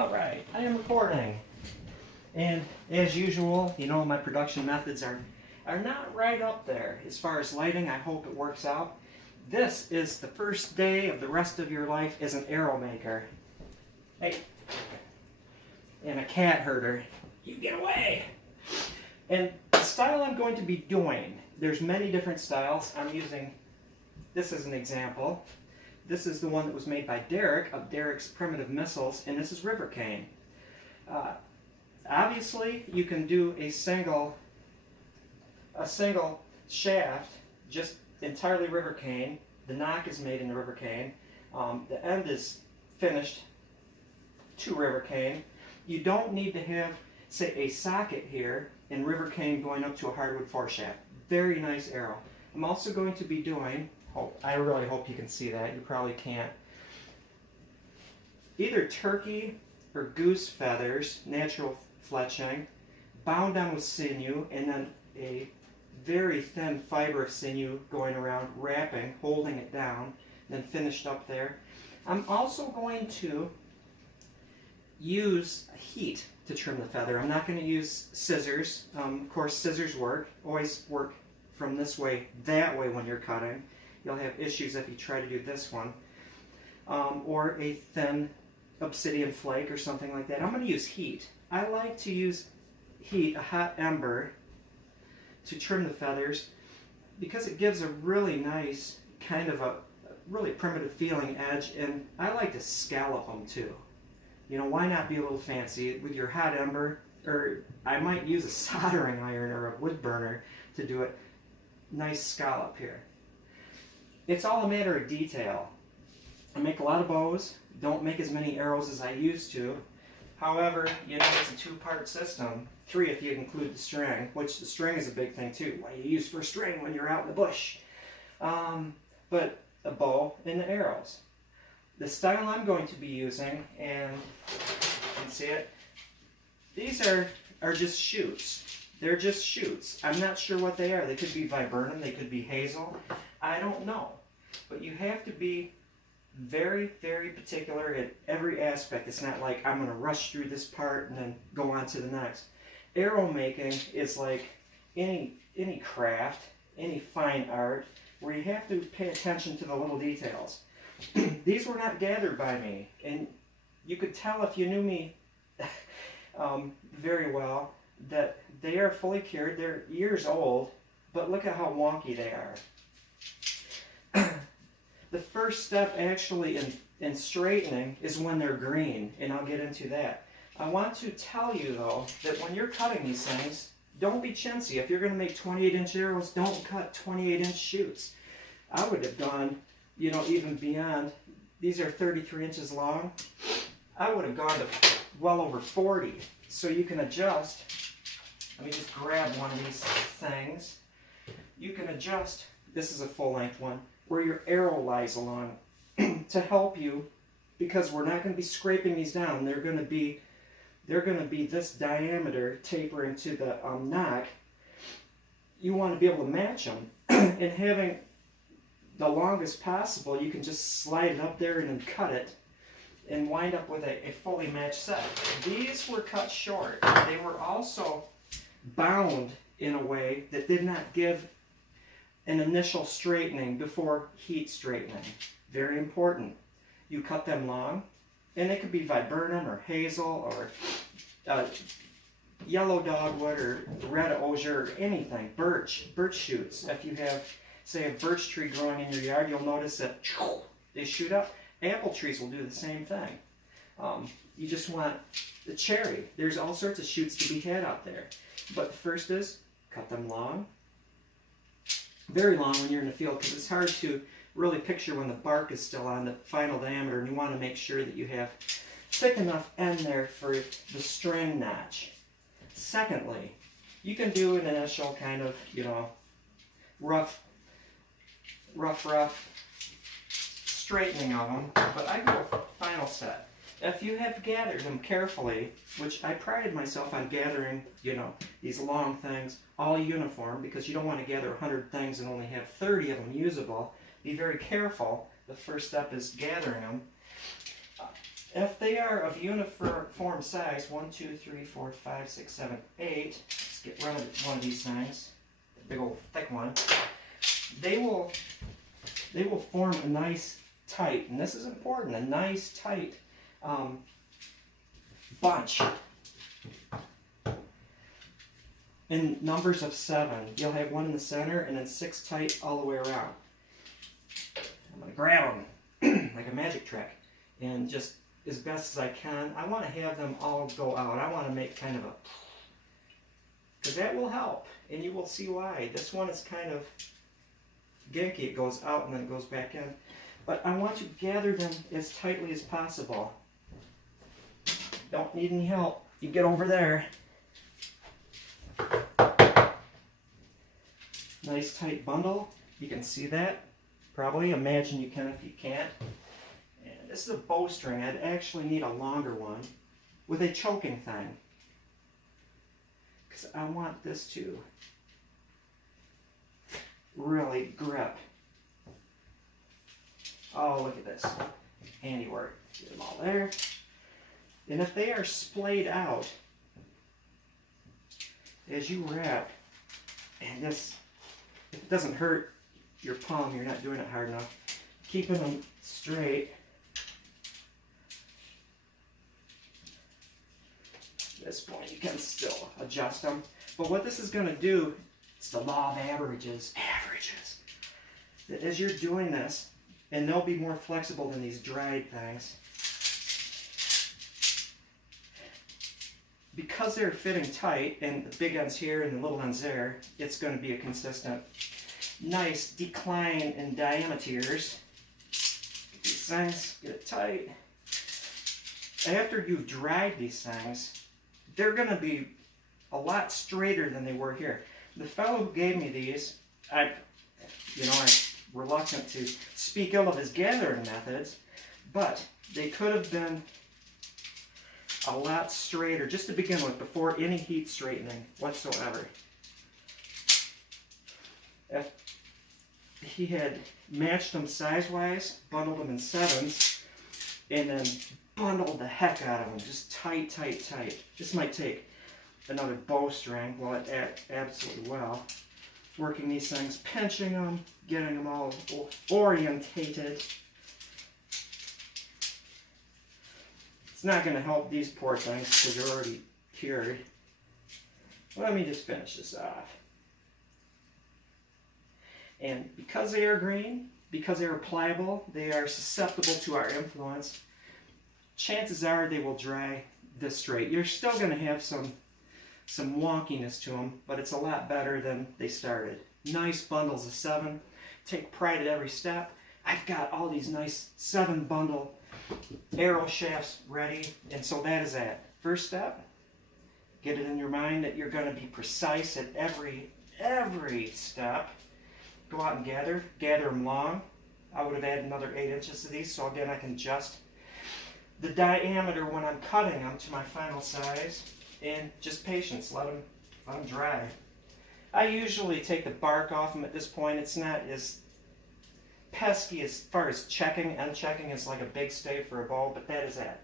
Alright, I am recording. And as usual, you know, my production methods are not right up there. As far as lighting, I hope it works out. This is the first day of the rest of your life as an arrow maker. Hey. And a cat herder. You get away! And the style I'm going to be doing, there's many different styles. I'm using, this as an example. This is the one that was made by Derek of Derek's Primitive Missiles, and this is River Cane. Obviously, you can do a single shaft, just entirely River Cane. The knock is made in the River Cane. The end is finished to River Cane. You don't need to have, say, a socket here in River Cane going up to a hardwood foreshaft. Very nice arrow. I'm also going to be doing, I really hope you can see that. You probably can't. Either turkey or goose feathers, natural fletching, bound on with sinew, and then a very thin fiber of sinew going around, wrapping, holding it down, then finished up there. I'm also going to use heat to trim the feather. I'm not going to use scissors. Of course, scissors work. Always work from this way, that way when you're cutting. You'll have issues if you try to do this one. Or a thin obsidian flake or something like that. I'm going to use heat. I like to use heat, a hot ember, to trim the feathers because it gives a really nice, kind of a really primitive feeling edge, and I like to scallop them too. You know, why not be a little fancy with your hot ember, or I might use a soldering iron or a wood burner to do it. Nice scallop here. It's all a matter of detail. I make a lot of bows, don't make as many arrows as I used to. However, you know, it's a two-part system. 3 if you include the string, which the string is a big thing too. What do you use for string when you're out in the bush? But a bow and the arrows. The style I'm going to be using, and you can see it, these are just shoots. They're just shoots. I'm not sure what they are. They could be viburnum, they could be hazel. I don't know. But you have to be very, very particular at every aspect. It's not like I'm going to rush through this part and then go on to the next. Arrow making is like any craft, any fine art, where you have to pay attention to the little details. These were not gathered by me, and you could tell if you knew me very well that they are fully cured. They're years old, but look at how wonky they are. The first step actually in straightening is when they're green, and I'll get into that. I want to tell you though that when you're cutting these things, don't be chintzy. If you're going to make 28-inch arrows, don't cut 28-inch shoots. I would have gone, you know, even beyond. These are 33 inches long. I would have gone to well over 40. So you can adjust. Let me just grab one of these things. You can adjust. This is a full-length one, where your arrow lies along to help you, because we're not going to be scraping these down. They're going to be this diameter tapering to the knock. You want to be able to match them, and having the longest possible, you can just slide it up there and then cut it and wind up with a fully matched set. These were cut short. They were also bound in a way that did not give an initial straightening before heat straightening. Very important. You cut them long, and it could be viburnum or hazel or yellow dogwood or red osier or anything. Birch shoots. If you have, say, a birch tree growing in your yard, you'll notice that they shoot up. Apple trees will do the same thing. You just want the cherry. There's all sorts of shoots to be had out there. But the first is cut them long. Very long when you're in the field, because it's hard to really picture when the bark is still on the final diameter, and you want to make sure that you have thick enough end there for the string notch. Secondly, you can do an initial kind of, you know, rough straightening of them, but I go final set. If you have gathered them carefully, which I prided myself on gathering, you know, these long things, all uniform, because you don't want to gather 100 things and only have 30 of them usable. Be very careful. The first step is gathering them. If they are of uniform size, 1, 2, 3, 4, 5, 6, 7, 8, let's get rid of one of these things, the big old thick one, they will form a nice tight, and this is important, a nice tight bunch. In numbers of 7, you'll have one in the center and then 6 tight all the way around. I'm going to grab them like a magic trick and just as best as I can. I want to have them all go out. I want to make kind of a, because that will help, and you will see why. This one is kind of ginky. It goes out and then it goes back in. But I want to gather them as tightly as possible. Don't need any help. You get over there. Nice tight bundle. You can see that. Probably. Imagine you can if you can't. And this is a bowstring. I'd actually need a longer one with a choking thing, because I want this to really grip. Oh, look at this. Handiwork. Get them all there. And if they are splayed out as you wrap, and this, if it doesn't hurt your palm, you're not doing it hard enough. Keeping them straight. At this point, you can still adjust them. But what this is going to do, it's the law of averages. That as you're doing this, and they'll be more flexible than these dried things, because they're fitting tight, and the big end's here and the little end's there, it's going to be a consistent, nice decline in diameters. Get these things, get it tight. After you've dried these things, they're going to be a lot straighter than they were here. The fellow who gave me these, I'm reluctant to speak ill of his gathering methods, but they could have been a lot straighter just to begin with, before any heat straightening whatsoever. If he had matched them size-wise, bundled them in 7s, and then bundled the heck out of them, just tight. This might take another bowstring. Well, it absolutely well. Working these things, pinching them, getting them all orientated. It's not going to help these poor things because they're already cured. Let me just finish this off. And because they are green, because they are pliable, they are susceptible to our influence, chances are they will dry this straight. You're still going to have some wonkiness to them, but it's a lot better than they started. Nice bundles of 7. Take pride at every step. I've got all these nice 7 bundle arrow shafts ready, and so that is that. First step, get it in your mind that you're going to be precise at every step. Go out and gather them long. I would have added another 8 inches to these, so again I can adjust the diameter when I'm cutting them to my final size, and just patience, let them dry. I usually take the bark off them at this point. It's not as pesky as far as checking. Unchecking is like a big stay for a bow, but that is that.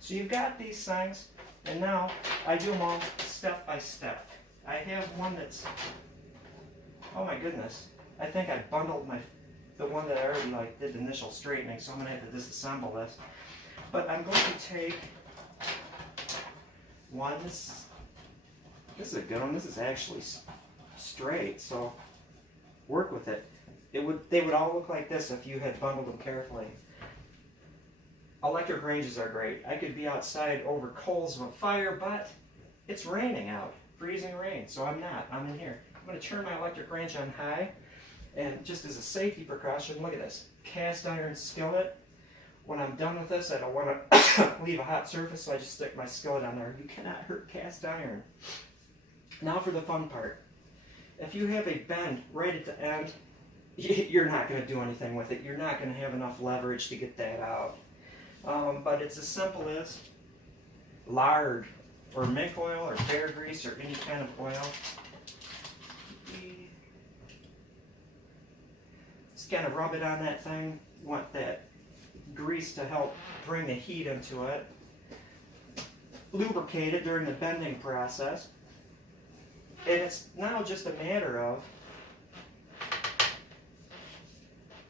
So you've got these things, and now I do them all step by step. I have one that's, oh my goodness, I think I bundled the one that I already did the initial straightening, so I'm going to have to disassemble this. But I'm going to take one. This is a good one. This is actually straight, so work with it. They would all look like this if you had bundled them carefully. Electric ranges are great. I could be outside over coals of a fire, but it's raining out, freezing rain, so I'm not. I'm in here. I'm going to turn my electric range on high, and just as a safety precaution, look at this. Cast iron skillet. When I'm done with this, I don't want to leave a hot surface, so I just stick my skillet on there. You cannot hurt cast iron. Now for the fun part. If you have a bend right at the end, you're not going to do anything with it. You're not going to have enough leverage to get that out. But it's as simple as lard or mink oil or bear grease or any kind of oil. Just kind of rub it on that thing. You want that grease to help bring the heat into it. Lubricate it during the bending process. And it's now just a matter of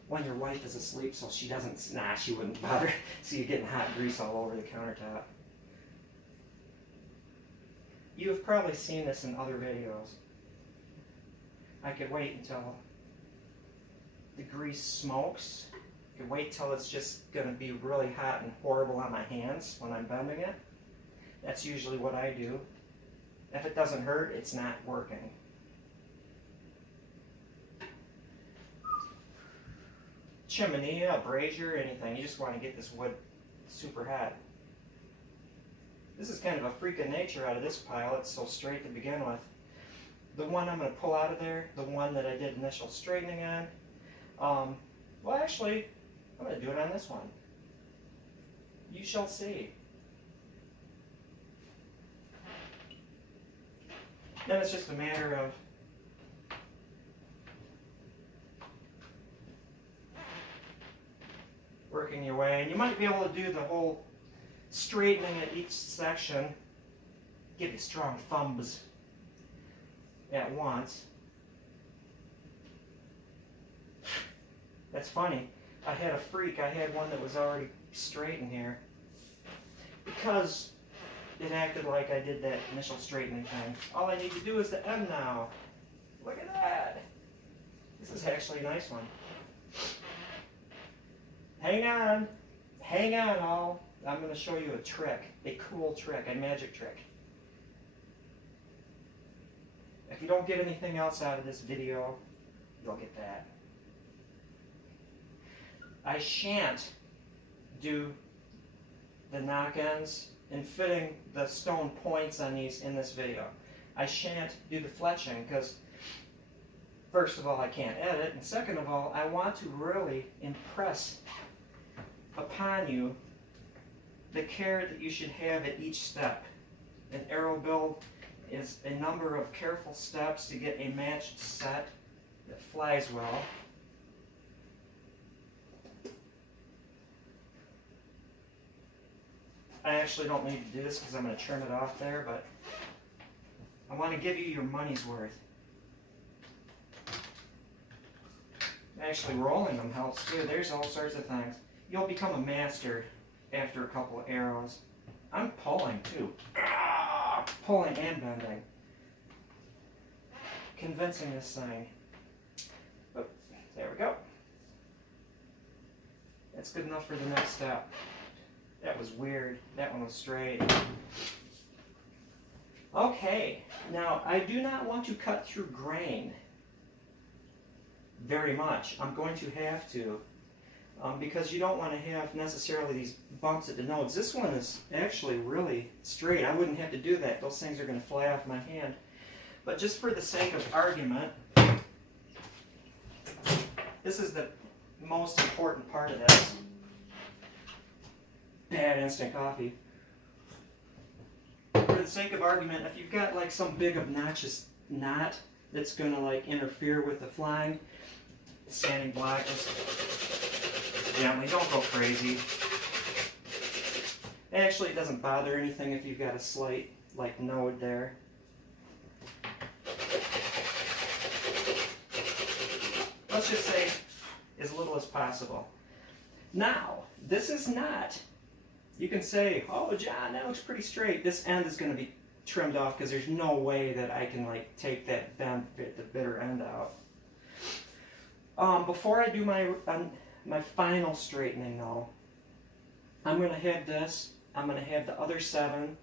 when your wife is asleep so she doesn't, she wouldn't bother. See you getting hot grease all over the countertop. You have probably seen this in other videos. I could wait until the grease smokes. I could wait till it's just going to be really hot and horrible on my hands when I'm bending it. That's usually what I do. If it doesn't hurt, it's not working. Chimney, a brazier, anything. You just want to get this wood super hot. This is kind of a freak of nature out of this pile. It's so straight to begin with. The one I'm going to pull out of there, the one that I did initial straightening on, well actually, I'm going to do it on this one. You shall see. Then it's just a matter of working your way. And you might be able to do the whole straightening at each section, give you strong thumbs at once. That's funny. I had a freak. I had one that was already straight in here because it acted like I did that initial straightening thing. All I need to do is the end now. Look at that. This is actually a nice one. Hang on. Hang on, all. I'm going to show you a trick. A cool trick. A magic trick. If you don't get anything else out of this video, you'll get that. I shan't do the knock-ends and fitting the stone points on these in this video. I shan't do the fletching because first of all I can't edit, and second of all I want to really impress upon you the care that you should have at each step. An aero build is a number of careful steps to get a matched set that flies well. I actually don't need to do this because I'm going to trim it off there, but I want to give you your money's worth. Actually, rolling them helps too. There's all sorts of things. You'll become a master after a couple of arrows. I'm pulling too. Pulling and bending. Convincing this thing. Oh, there we go. That's good enough for the next step. That was weird. That one was straight. Okay, now I do not want to cut through grain very much. I'm going to have to because you don't want to have necessarily these bumps at the nodes. This one is actually really straight. I wouldn't have to do that. Those things are going to fly off my hand. But just for the sake of argument, this is the most important part of this. Bad instant coffee. For the sake of argument, if you've got like some big obnoxious knot that's going to like interfere with the flying, sanding block, just gently, don't go crazy. Actually, it doesn't bother anything if you've got a slight like node there. Let's just say as little as possible. Now, this is not, you can say, oh John, that looks pretty straight. This end is going to be trimmed off because there's no way that I can like take that bend, the bitter end out. Before I do my final straightening though, I'm going to have this, I'm going to have the other 7.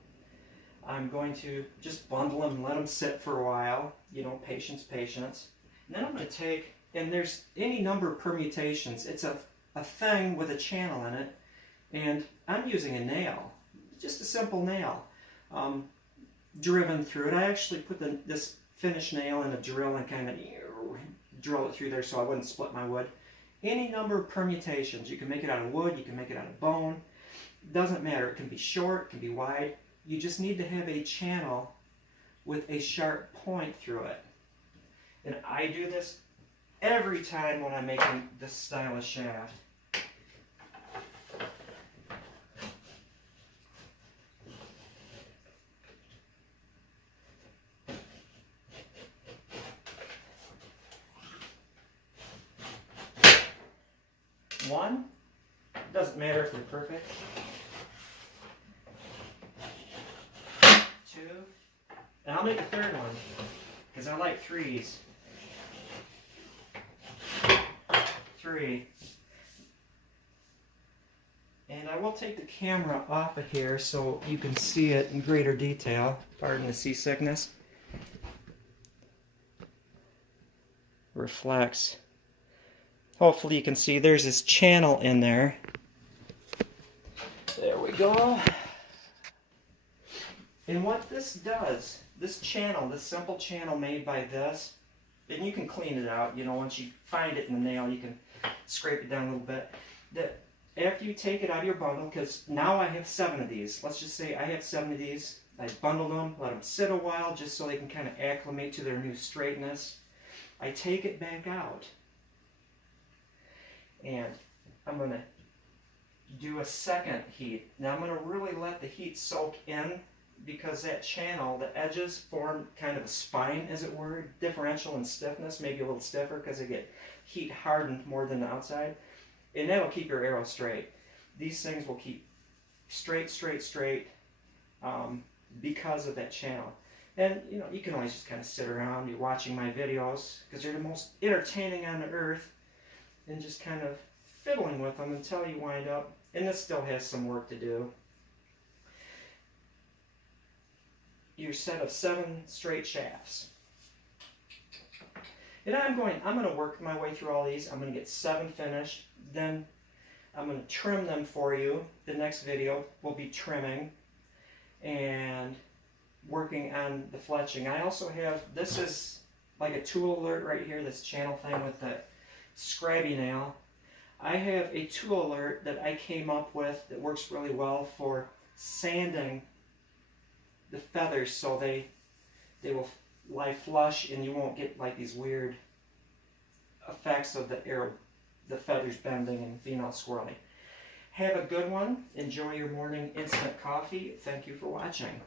I'm going to just bundle them and let them sit for a while. You know, patience, patience. And then I'm going to take, and there's any number of permutations. It's a thing with a channel in it. And I'm using a nail, just a simple nail, driven through it. I actually put this finished nail in a drill and kind of drill it through there so I wouldn't split my wood. Any number of permutations. You can make it out of wood, you can make it out of bone. It doesn't matter. It can be short, it can be wide. You just need to have a channel with a sharp point through it. And I do this every time when I'm making this style of shaft. Doesn't matter if they're perfect. 2. And I'll make a third one, because I like 3s. 3. And I will take the camera off of here so you can see it in greater detail. Pardon the seasickness. Reflects. Hopefully you can see there's this channel in there. There we go. And what this does, this channel, this simple channel made by this, and you can clean it out, you know, once you find it in the nail, you can scrape it down a little bit. After you take it out of your bundle, because now I have 7 of these. Let's just say I have 7 of these. I bundled them, let them sit a while just so they can kind of acclimate to their new straightness. I take it back out. And I'm going to do a second heat. Now I'm going to really let the heat soak in, because that channel, the edges form kind of a spine, as it were, differential in stiffness, maybe a little stiffer because they get heat hardened more than the outside. And that'll keep your arrow straight. These things will keep straight, because of that channel. And you know, you can always just kind of sit around, you're watching my videos, because they're the most entertaining on the earth, and just kind of fiddling with them until you wind up. And this still has some work to do. Your set of 7 straight shafts. And I'm going to work my way through all these. I'm going to get 7 finished. Then I'm going to trim them for you. The next video will be trimming and working on the fletching. I also have, this is like a tool alert right here, this channel thing with the scrabby nail. I have a tool alert that I came up with that works really well for sanding the feathers so they will lie flush and you won't get like these weird effects of the arrow, the feathers bending and being all squirrely. Have a good one. Enjoy your morning instant coffee. Thank you for watching.